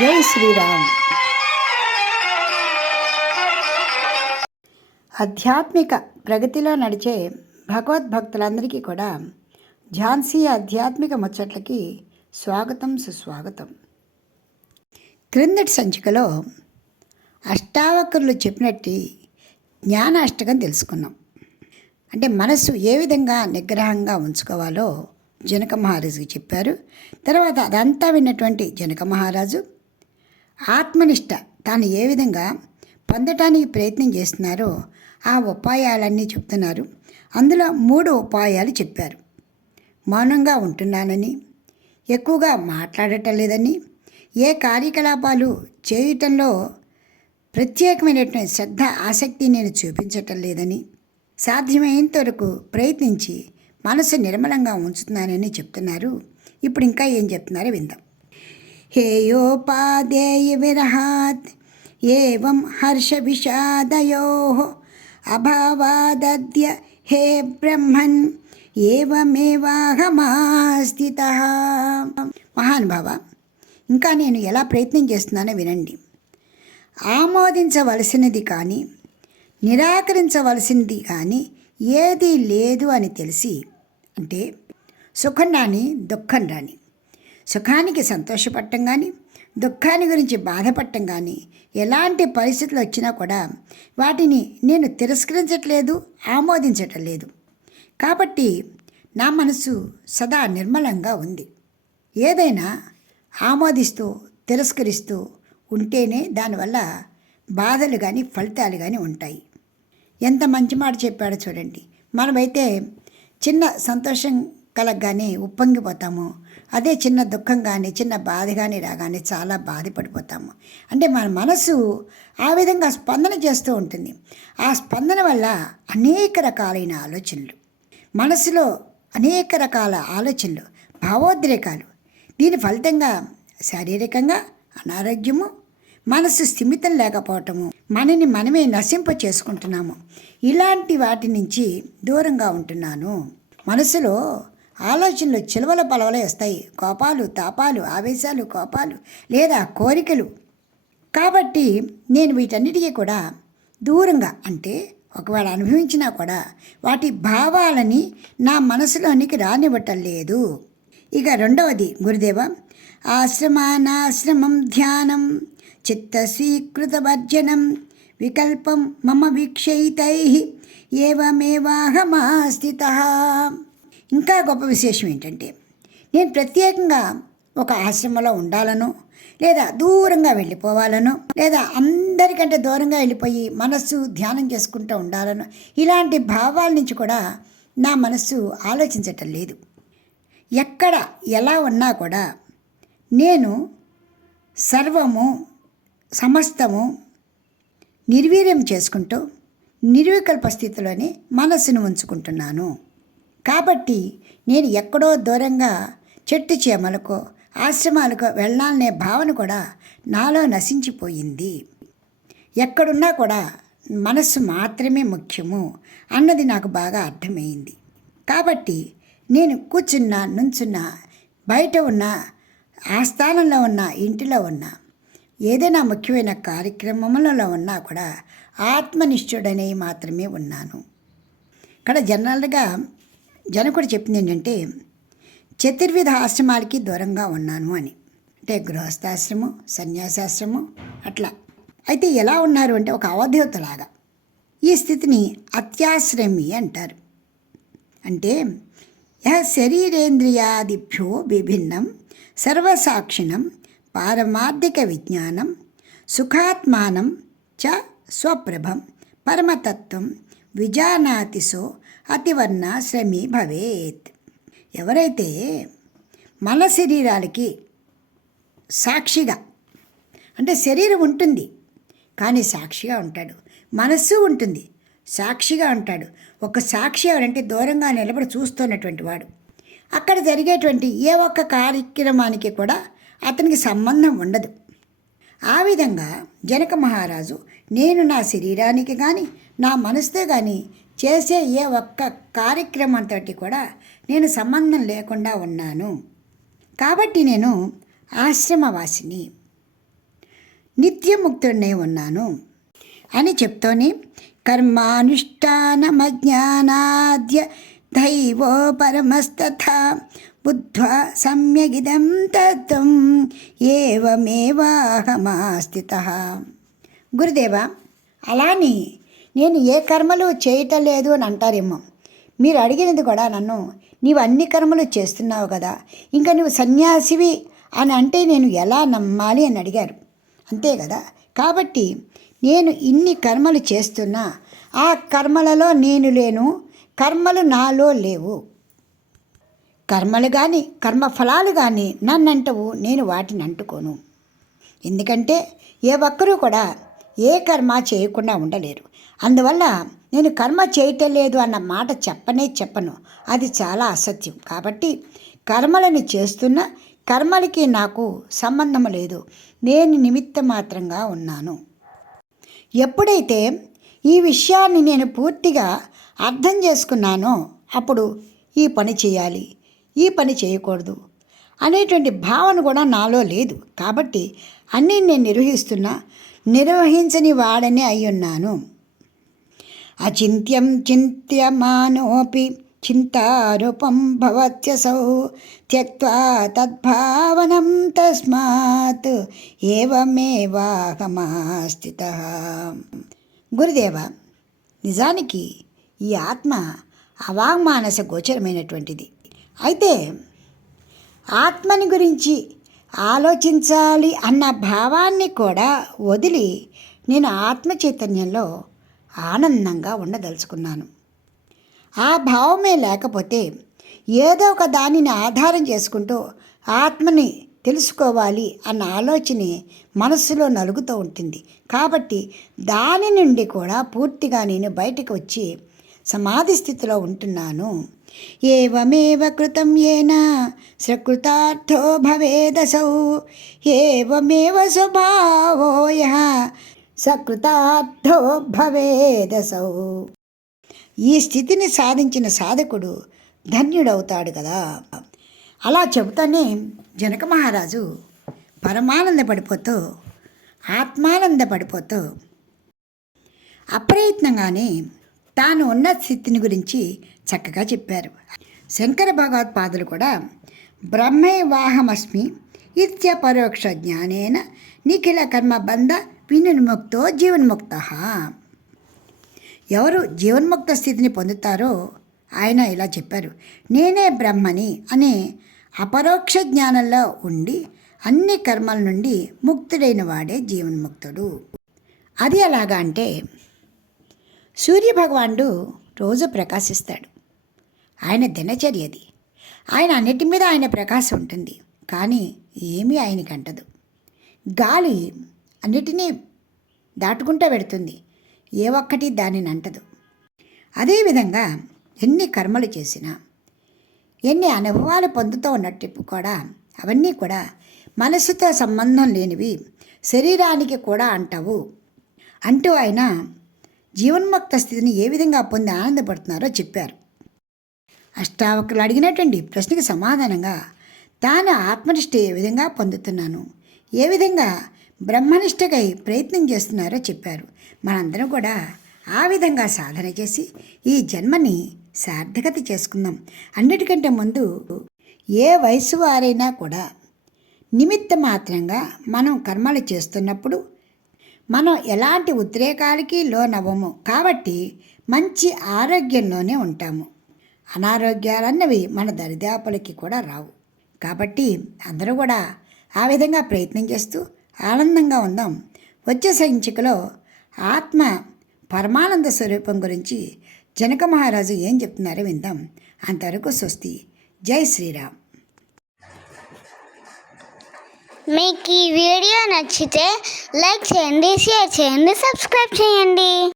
జై శ్రీరామ్. ఆధ్యాత్మిక ప్రగతిలో నడిచే భగవద్భక్తులందరికీ కూడా ఝాన్సీ ఆధ్యాత్మిక ముచ్చట్లకి స్వాగతం సుస్వాగతం. క్రిందటి సంచికలో అష్టావకరులు చెప్పినట్టు జ్ఞాన అష్టకం తెలుసుకున్నాం. అంటే మనసు ఏ విధంగా నిగ్రహంగా ఉంచుకోవాలో జనక మహారాజుకి చెప్పారు. తర్వాత అదంతా విన్నటువంటి జనక మహారాజు ఆత్మనిష్ట తాను ఏ విధంగా పొందటానికి ప్రయత్నం చేస్తున్నారో ఆ ఉపాయాలన్నీ చెప్తున్నారు. అందులో మూడు ఉపాయాలు చెప్పారు. మౌనంగా ఉంటున్నానని ఎక్కువగా మాట్లాడటం లేదని ఏ కార్యకలాపాలు చేయటంలో ప్రత్యేకమైనటువంటి శ్రద్ధ ఆసక్తి నేను చూపించటం లేదని సాధ్యమైనంత వరకు ప్రయత్నించి మనసు నిర్మలంగా ఉంచుతున్నానని చెప్తున్నారు. ఇప్పుడు ఇంకా ఏం చెప్తున్నారో విందాం. హేయోపాదేయ విరహాత్ ఏవం హర్ష విషాదయో అభావాదద్య హే బ్రహ్మన్ ఏవమేవాహమాస్థిత మహానుభావ ఇంకా నేను ఎలా ప్రయత్నం చేస్తున్నానో వినండి. ఆమోదించవలసినది కానీ నిరాకరించవలసింది కానీ ఏదీ లేదు అని తెలిసి అంటే సుఖం రాని దుఃఖం రాని సుఖానికి సంతోషపడటం కానీ దుఃఖాన్ని గురించి బాధపడటం కానీ ఎలాంటి పరిస్థితులు వచ్చినా కూడా వాటిని నేను తిరస్కరించట్లేదు ఆమోదించటం లేదు. కాబట్టి నా మనసు సదా నిర్మలంగా ఉంది. ఏదైనా ఆమోదిస్తూ తిరస్కరిస్తూ ఉంటేనే దానివల్ల బాధలు కానీ ఫలితాలు కానీ ఉంటాయి. ఎంత మంచి మాట చెప్పాడో చూడండి. మనమైతే చిన్న సంతోషం కలగగానే ఉప్పొంగిపోతాము అదే చిన్న దుఃఖం కానీ చిన్న బాధ కానీ రాగానే చాలా బాధపడిపోతాము. అంటే మన మనసు ఆ విధంగా స్పందన చేస్తూ ఉంటుంది. ఆ స్పందన వల్ల అనేక రకాలైన ఆలోచనలు మనసులో అనేక రకాల ఆలోచనలు భావోద్రేకాలు దీని ఫలితంగా శారీరకంగా అనారోగ్యము మనసు స్థిమితం లేకపోవటము మనని మనమే నశింప చేసుకుంటున్నాము. ఇలాంటి వాటి నుంచి దూరంగా ఉంటున్నాను. మనసులో ఆలోచనలు చిలువల పలవలే వస్తాయి. కోపాలు తాపాలు ఆవేశాలు కోపాలు లేదా కోరికలు. కాబట్టి నేను వీటన్నిటికీ కూడా దూరంగా అంటే ఒకవేళ అనుభవించినా కూడా వాటి భావాలని నా మనసులోనికి రానివ్వటం లేదు. ఇక రెండవది గురుదేవ ఆశ్రమానాశ్రమం ధ్యానం చిత్తస్వీకృతవర్జనం వికల్పం మమ వీక్షయితై ఏవమేవాహమాస్థిత. ఇంకా గొప్ప విశేషం ఏంటంటే నేను ప్రత్యేకంగా ఒక ఆశ్రమంలో ఉండాలను లేదా దూరంగా వెళ్ళిపోవాలను లేదా అందరికంటే దూరంగా వెళ్ళిపోయి మనస్సు ధ్యానం చేసుకుంటూ ఉండాలను ఇలాంటి భావాల నుంచి కూడా నా మనస్సు ఆలోచించటం లేదు. ఎక్కడ ఎలా ఉన్నా కూడా నేను సర్వము సమస్తము నిర్వీర్యం చేసుకుంటూ నిర్వికల్ప స్థితిలోనే మనస్సును ఉంచుకుంటున్నాను. కాబట్టి నేను ఎక్కడో దూరంగా చెట్టు చేమలకో ఆశ్రమాలకు వెళ్ళాలనే భావన కూడా నాలో నశించిపోయింది. ఎక్కడున్నా కూడా మనస్సు మాత్రమే ముఖ్యము అన్నది నాకు బాగా అర్థమైంది. కాబట్టి నేను కూర్చున్నా నుంచున్నా బయట ఉన్న ఆస్థానంలో ఉన్న ఇంటిలో ఉన్న ఏదైనా ముఖ్యమైన కార్యక్రమంలో ఉన్నా కూడా ఆత్మనిష్ఠుడనే మాత్రమే ఉన్నాను. ఇక్కడ జనరల్గా జనకుడు చెప్పింది ఏంటంటే చతుర్విధ ఆశ్రమాలకి దూరంగా ఉన్నాను అని. అంటే గృహస్థాశ్రమం సన్యాసాశ్రమం అట్లా. అయితే ఎలా ఉన్నారు అంటే ఒక అవధేవతలాగా ఈ స్థితిని అత్యాశ్రమి అంటారు. అంటే యహ శరీరేంద్రియాదిభ్యో విభిన్నం సర్వసాక్షిణం పారమార్థిక విజ్ఞానం సుఖాత్మానం చ స్వప్రభం పరమతత్వం విజానాతి సో అతివర్ణ శ్రమి భవేత్. ఎవరైతే మన శరీరాలకి సాక్షిగా అంటే శరీరం ఉంటుంది కానీ సాక్షిగా ఉంటాడు. మనస్సు ఉంటుంది సాక్షిగా ఉంటాడు. ఒక సాక్షి ఎవరంటే దూరంగా నిలబడి చూస్తున్నటువంటి వాడు. అక్కడ జరిగేటువంటి ఏ ఒక్క కార్యక్రమానికి కూడా అతనికి సంబంధం ఉండదు. ఆ విధంగా జనక మహారాజు నేను నా శరీరానికి కానీ నా మనసుతో కానీ చేసే ఏ ఒక్క కార్యక్రమంతో కూడా నేను సంబంధం లేకుండా ఉన్నాను. కాబట్టి నేను ఆశ్రమవాసిని నిత్యముక్తుడినే ఉన్నాను అని చెప్తూనే కర్మానుష్ఠానమజ్ఞానాద్య దైవో పరమస్తథ బుద్ధ్వా సమ్యగిదం తత్వం ఏవమేవాహమాస్థిత. గురుదేవ అలానే నేను ఏ కర్మలు చేయటం లేదు అని అంటారేమో. మీరు అడిగినది కూడా నన్ను నీవు అన్ని కర్మలు చేస్తున్నావు కదా ఇంకా నువ్వు సన్యాసివి అని అంటే నేను ఎలా నమ్మాలి అని అడిగారు. అంతే కదా. కాబట్టి నేను ఇన్ని కర్మలు చేస్తున్నా ఆ కర్మలలో నేను లేను కర్మలు నాలో లేవు. కర్మలు కానీ కర్మఫలాలు కానీ నన్నంటవు నేను వాటిని అంటుకోను. ఎందుకంటే ఏ ఒక్కరూ కూడా ఏ కర్మ చేయకుండా ఉండలేరు. అందువల్ల నేను కర్మ చేయటం లేదు అన్న మాట చెప్పనే చెప్పను. అది చాలా అసత్యం. కాబట్టి కర్మలను చేస్తున్న కర్మలకి నాకు సంబంధం లేదు. నేను నిమిత్త మాత్రంగా ఉన్నాను. ఎప్పుడైతే ఈ విషయాన్ని నేను పూర్తిగా అర్థం చేసుకున్నానో అప్పుడు ఈ పని చేయాలి. ఈ పని చేయకూడదు అనేటువంటి భావన కూడా నాలో లేదు. కాబట్టి అన్నీ నేను నిర్వహిస్తున్నా నిర్వహించని వాడనే అయ్యున్నాను. అచింత్యం చింత్యమానోపి చింతారూపం భవత్యసౌ త్యక్వా తద్భావనం తస్మాత్ ఏవమేవాహమాస్థిత. గురుదేవ నిజానికి ఈ ఆత్మ అవాంగ్మానస గోచరమైనటువంటిది. అయితే ఆత్మని గురించి ఆలోచించాలి అన్న భావాన్ని కూడా వదిలి నేను ఆత్మ చైతన్యంలో ఆనందంగా ఉండదలుచుకున్నాను. ఆ భావమే లేకపోతే ఏదో ఒక దానిని ఆధారం చేసుకుంటూ ఆత్మని తెలుసుకోవాలి అన్న ఆలోచనే మనస్సులో నలుగుతూ ఉంటుంది. కాబట్టి దాని నుండి కూడా పూర్తిగా నేను బయటకు వచ్చి సమాధి స్థితిలో ఉంటున్నాను. ఏవమేవ కృతం ఏన? సకృతార్థో భవేదసౌ. ఏవమేవ స్వభావో సకృతార్థో భవేదసౌ. ఈ స్థితిని సాధించిన సాధకుడు ధన్యుడవుతాడు కదా. అలా చెబుతానే జనక మహారాజు పరమానందపడిపోతూ ఆత్మానందపడిపోతూ అప్రయత్నంగానే తాను ఉన్న స్థితిని గురించి చక్కగా చెప్పారు. శంకర భగవత్పాదులు కూడా బ్రహ్మైవాహమస్మి ఇత్య పరోక్ష జ్ఞానేన నిఖిల కర్మబంధ వినుముక్తో జీవన్ముక్త. ఎవరు జీవన్ముక్త స్థితిని పొందుతారో ఆయన ఇలా చెప్పారు నేనే బ్రహ్మని అనే అపరోక్ష జ్ఞానంలో ఉండి అన్ని కర్మల నుండి ముక్తుడైన వాడే జీవన్ముక్తుడు. అది ఎలాగా అంటే సూర్యభగవానుడు రోజు ప్రకాశిస్తాడు. ఆయన దినచర్యది ఆయన అన్నిటి మీద ఆయన ప్రకాశం ఉంటుంది. కానీ ఏమీ ఆయనకి అంటదు. గాలి అన్నిటినీ దాటుకుంటూ పెడుతుంది ఏ ఒక్కటి దానిని అంటదు. అదేవిధంగా ఎన్ని కర్మలు చేసినా ఎన్ని అనుభవాలు పొందుతూ ఉన్నట్టు కూడా అవన్నీ కూడా మనసుతో సంబంధం లేనివి శరీరానికి కూడా అంటావు. అంటూ ఆయన జీవన్ముక్త స్థితిని ఏ విధంగా పొంది ఆనందపడుతున్నారో చెప్పారు. అష్టావకులు అడిగినటువంటి ప్రశ్నకి సమాధానంగా తాను ఆత్మనిష్ట ఏ విధంగా పొందుతున్నాను. ఏ విధంగా బ్రహ్మనిష్టకై ప్రయత్నం చేస్తున్నారో చెప్పారు. మనందరం కూడా ఆ విధంగా సాధన చేసి ఈ జన్మని సార్థకత చేసుకుందాం. అన్నిటికంటే ముందు ఏ వయసు వారైనా కూడా నిమిత్త మాత్రంగా మనం కర్మలు చేస్తున్నప్పుడు మనం ఎలాంటి ఉద్రేకాలకి లోనవ్వము. కాబట్టి మంచి ఆరోగ్యంలోనే ఉంటాము. అనారోగ్యాలన్నవి మన దరిదాపులకి కూడా రావు. కాబట్టి అందరూ కూడా ఆ విధంగా ప్రయత్నం చేస్తూ ఆనందంగా ఉందాం. వచ్చే సంచికలో ఆత్మ పరమానంద స్వరూపం గురించి జనక మహారాజు ఏం చెప్తున్నారో విందాం. అంతవరకు స్వస్తి. జై శ్రీరామ్. మీకు ఈ వీడియో నచ్చితే లైక్ చేయండి షేర్ చేయండి సబ్స్క్రైబ్ చేయండి.